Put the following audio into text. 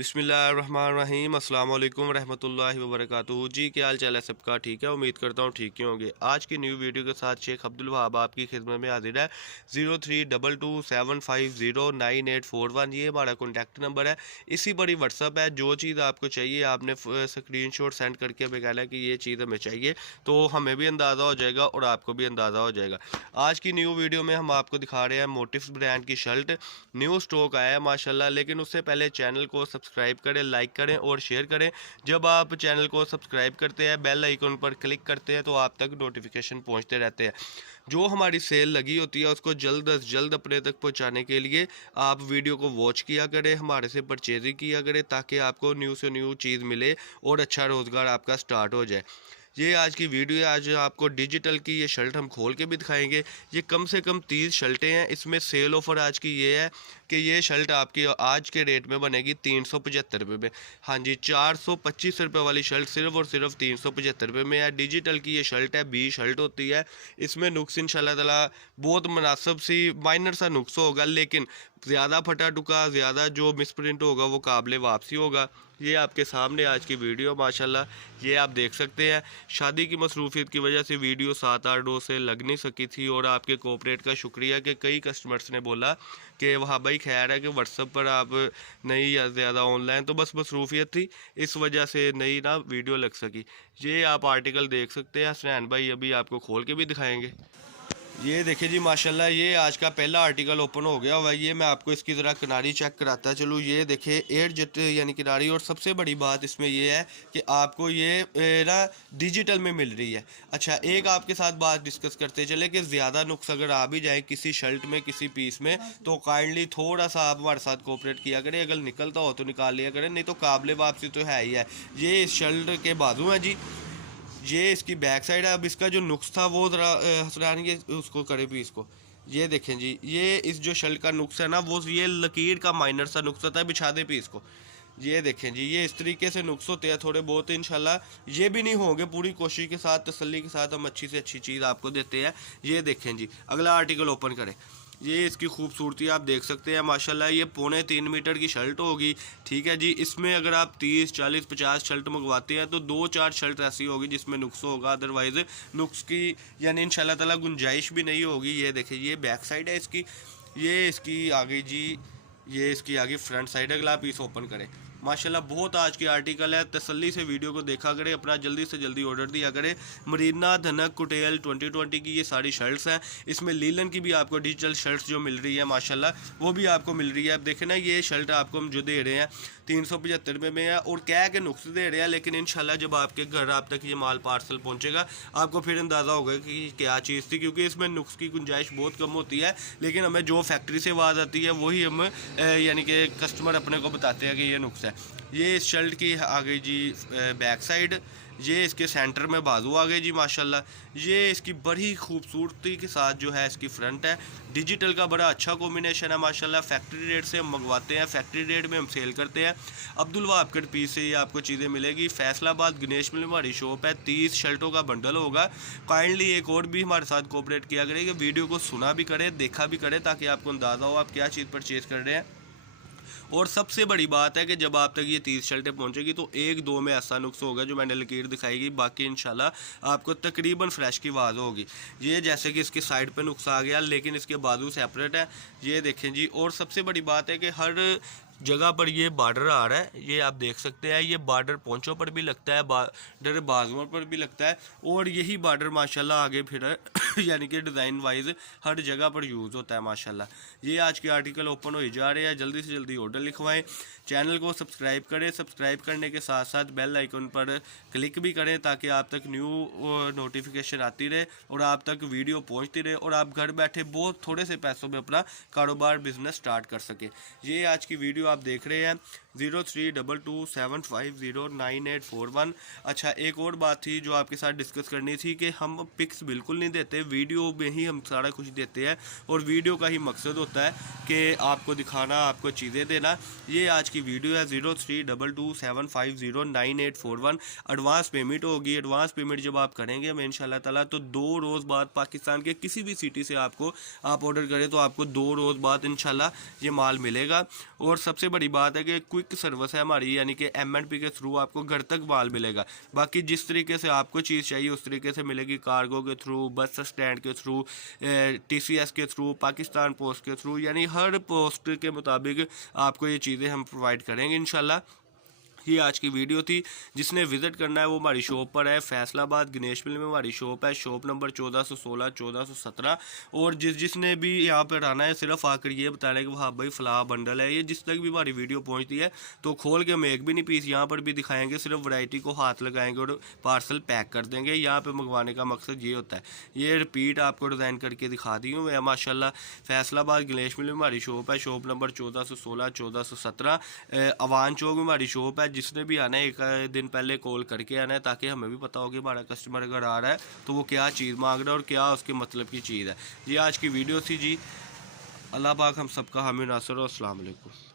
बिस्मिल्लाहिर्रहमानिर्रहीम अस्सलाम वालेकुम रहमतुल्लाहि व बरकातुहू। जी क्या हाल चाल है सबका? ठीक है, उम्मीद करता हूँ ठीक ही होंगे। आज की न्यू वीडियो के साथ शेख अब्दुल वहाब आपकी खिदमत में हाजिर है। 032275098841 ये हमारा कॉन्टैक्ट नंबर है। इसी पर ही व्हाट्सअप है। जो चीज़ आपको चाहिए आपने स्क्रीनशॉट सेंड करके हमें कहना है कि ये चीज़ हमें चाहिए, तो हमें भी अंदाज़ा हो जाएगा और आपको भी अंदाज़ा हो जाएगा। आज की न्यू वीडियो में हम आपको दिखा रहे हैं मोटिव्स ब्रांड की शर्ट। न्यू स्टॉक आया है माशाल्लाह, लेकिन उससे पहले चैनल को सब्सक्राइब करें, लाइक करें और शेयर करें। जब आप चैनल को सब्सक्राइब करते हैं, बेल आइकन पर क्लिक करते हैं, तो आप तक नोटिफिकेशन पहुंचते रहते हैं। जो हमारी सेल लगी होती है उसको जल्द अज जल्द अपने तक पहुंचाने के लिए आप वीडियो को वॉच किया करें, हमारे से परचेजिंग किया करें, ताकि आपको न्यू से न्यू चीज़ मिले और अच्छा रोज़गार आपका स्टार्ट हो जाए। ये आज की वीडियो है। आज आपको डिजिटल की ये शर्ट हम खोल के भी दिखाएंगे। ये कम से कम 30 शर्टें हैं। इसमें सेल ऑफर आज की ये है कि ये शर्ट आपकी आज के रेट में बनेगी 375 रुपये में। हाँ जी, 425 रुपये वाली शर्ट सिर्फ और सिर्फ 375 रुपये में है। डिजिटल की ये शर्ट है, बी शर्ट होती है। इसमें नुक्स इंशाल्लाह ताला बहुत मुनासिब सी माइनर सा नुक्स होगा, लेकिन ज़्यादा फटा टुका, ज़्यादा जो मिसप्रिंट होगा वो काबिल वापसी होगा। ये आपके सामने आज की वीडियो माशाल्लाह, ये आप देख सकते हैं। शादी की मसरूफियत की वजह से वीडियो 7-8 रोज़ से लग नहीं सकी थी, और आपके कोऑपरेट का शुक्रिया कि कई कस्टमर्स ने बोला कि वहाँ भाई खैर है कि व्हाट्सअप पर आप नहीं या ज़्यादा ऑनलाइन, तो बस मसरूफियत थी इस वजह से नहीं ना वीडियो लग सकी। ये आप आर्टिकल देख सकते हैं। हसनैन भाई अभी आपको खोल के भी दिखाएँगे। ये देखिए जी माशाल्लाह, ये आज का पहला आर्टिकल ओपन हो गया हुआ है। ये मैं आपको इसकी ज़रा किनारी चेक कराता चलूँ। ये देखिए 8 जट यानी किनारी, और सबसे बड़ी बात इसमें ये है कि आपको ये ना डिजिटल में मिल रही है। अच्छा, एक आपके साथ बात डिस्कस करते चले कि ज़्यादा नुक्स अगर आ भी जाए किसी शर्ट में, किसी पीस में, तो काइंडली थोड़ा सा आप हमारे साथ कोऑपरेट किया करें। अगर निकलता हो तो निकाल लिया करें, नहीं तो काबिल वापसी तो है ही है। ये इस शर्ट के बाजू हैं जी, ये इसकी बैक साइड है। अब इसका जो नुक्स था वो ज़रा हसनान ये उसको करे भी इसको। ये देखें जी, ये इस जो शर्ट का नुक्स है ना, वो ये लकीर का माइनर सा नुक्स होता है। बिछा दे भी इसको। ये देखें जी, ये इस तरीके से नुक्स होते हैं थोड़े बहुत। इंशाल्लाह ये भी नहीं होंगे, पूरी कोशिश के साथ, तसल्ली के साथ हम अच्छी से अच्छी चीज़ आपको देते हैं। ये देखें जी, अगला आर्टिकल ओपन करें। ये इसकी खूबसूरती आप देख सकते हैं माशाल्लाह। ये 3.25 मीटर की शर्ट होगी, ठीक है जी। इसमें अगर आप 30, 40, 50 शर्ट मंगवाते हैं तो 2-4 शर्ट ऐसी होगी जिसमें नुक्स होगा, अदरवाइज़ नुक्स की यानी इंशाल्लाह ताला गुंजाइश भी नहीं होगी। ये देखिए, ये बैक साइड है इसकी। ये इसकी आगे जी, ये इसकी आगे फ्रंट साइड। अगला पीस ओपन करें। माशाल्लाह बहुत आज की आर्टिकल है। तसल्ली से वीडियो को देखा करें, अपना जल्दी से जल्दी ऑर्डर दिया करें। मरीना धनक कुटेल 2020 की ये सारी शर्ट्स हैं। इसमें लीलन की भी आपको डिजिटल शर्ट्स जो मिल रही है माशाल्लाह, वो भी आपको मिल रही है। अब देखें ना, ये शर्ट आपको हम जो दे रहे हैं 375 रुपये में है, और क्या के नुक्स दे रहे हैं, लेकिन इंशाल्लाह जब आपके घर आप तक ये माल पार्सल पहुंचेगा आपको फिर अंदाज़ा होगा कि क्या चीज़ थी, क्योंकि इसमें नुक्स की गुंजाइश बहुत कम होती है। लेकिन हमें जो फैक्ट्री से आवाज़ आती है वही हम यानी कि कस्टमर अपने को बताते हैं कि ये नुक्स है। ये इस शर्ट की आ गई जी बैक साइड। ये इसके सेंटर में बाजू आ गई जी माशाल्लाह। ये इसकी बड़ी खूबसूरती के साथ जो है इसकी फ्रंट है। डिजिटल का बड़ा अच्छा कॉम्बिनेशन है माशाल्लाह। फैक्ट्री रेट से हम मंगवाते हैं, फैक्ट्री रेट में हम सेल करते हैं। अब्दुल वहाब कट पीस से ये आपको चीज़ें मिलेगी। फैसलाबाद गणेश मिल हमारी शॉप है। 30 शर्टों का बंडल होगा। काइंडली एक और भी हमारे साथ कोऑपरेट किया करें कि वीडियो को सुना भी करें, देखा भी करें, ताकि आपको अंदाज़ा हो आप क्या चीज़ परचेज़ कर रहे हैं। और सबसे बड़ी बात है कि जब आप तक ये 30 शर्टें पहुंचेगी तो 1-2 में ऐसा नुक्स होगा जो मैंने लकीर दिखाएगी, बाकी इंशाल्लाह आपको तकरीबन फ्रेश की आवाज़ होगी। ये जैसे कि इसके साइड पे नुक्स आ गया, लेकिन इसके बाजू सेपरेट है। ये देखें जी, और सबसे बड़ी बात है कि हर जगह पर ये बॉर्डर आ रहा है। ये आप देख सकते हैं, ये बॉर्डर पोंचों पर भी लगता है, बॉर्डर बाजुओं पर भी लगता है, और यही बॉर्डर माशाल्लाह आगे फिर यानी कि डिज़ाइन वाइज हर जगह पर यूज़ होता है माशाल्लाह। ये आज के आर्टिकल ओपन हो जा रहे हैं। जल्दी से जल्दी ऑर्डर लिखवाएं। चैनल को सब्सक्राइब करें। सब्सक्राइब करने के साथ साथ बेल आइकन पर क्लिक भी करें, ताकि आप तक न्यू नोटिफिकेशन आती रहे और आप तक वीडियो पहुंचती रहे, और आप घर बैठे बहुत थोड़े से पैसों में अपना कारोबार बिजनेस स्टार्ट कर सके। ये आज की वीडियो आप देख रहे हैं। 032275098841। अच्छा, एक और बात थी जो आपके साथ डिस्कस करनी थी कि हम पिक्स बिल्कुल नहीं देते, वीडियो में ही हम सारा कुछ देते हैं, और वीडियो का ही मकसद होता है कि आपको दिखाना, आपको चीज़ें देना। ये आज की वीडियो है। 032275098841। एडवांस पेमेंट होगी। एडवांस पेमेंट जब आप करेंगे हमें इंशाल्लाह ताला, तो 2 रोज़ बाद पाकिस्तान के किसी भी सिटी से आप ऑर्डर करें तो आपको 2 रोज़ बाद इंशाल्लाह ये माल मिलेगा। और सबसे सबसे बड़ी बात है कि क्विक सर्विस है हमारी, यानी कि M&P के थ्रू आपको घर तक माल मिलेगा। बाकी जिस तरीके से आपको चीज़ चाहिए उस तरीके से मिलेगी, कार्गो के थ्रू, बस स्टैंड के थ्रू, TCS के थ्रू, पाकिस्तान पोस्ट के थ्रू, यानी हर पोस्ट के मुताबिक आपको ये चीज़ें हम प्रोवाइड करेंगे इंशाल्लाह। ये आज की वीडियो थी। जिसने विज़िट करना है वो हमारी शॉप पर है, फैसलाबाद गणेश मिल में हमारी शॉप है, शॉप नंबर 1416 1417। और जिसने भी यहाँ पर आना है सिर्फ आकर ये बताना है कि हाँ भाई फलाह बंडल है। ये जिस तक भी हमारी वीडियो पहुँचती है तो खोल के हम एक भी नहीं पीस यहाँ पर भी दिखाएंगे, सिर्फ वैरायटी को हाथ लगाएंगे और पार्सल पैक कर देंगे। यहाँ पर मंगवाने का मकसद ये होता है। ये रिपीट आपको डिज़ाइन करके दिखा दी हूँ मैं माशाल्लाह। फैसलाबाद गणेश मिल में हमारी शॉप है, शॉप नंबर 1416 1417। अवान चौक में हमारी शॉप है। जिसने भी आना है एक दिन पहले कॉल करके आना है, ताकि हमें भी पता हो कि हमारा कस्टमर अगर आ रहा है तो वो क्या चीज़ मांग रहा है और क्या उसके मतलब की चीज़ है। ये आज की वीडियो थी जी। अल्लाह पाक हम सबका हामी नासर और अस्सलाम वालेकुम।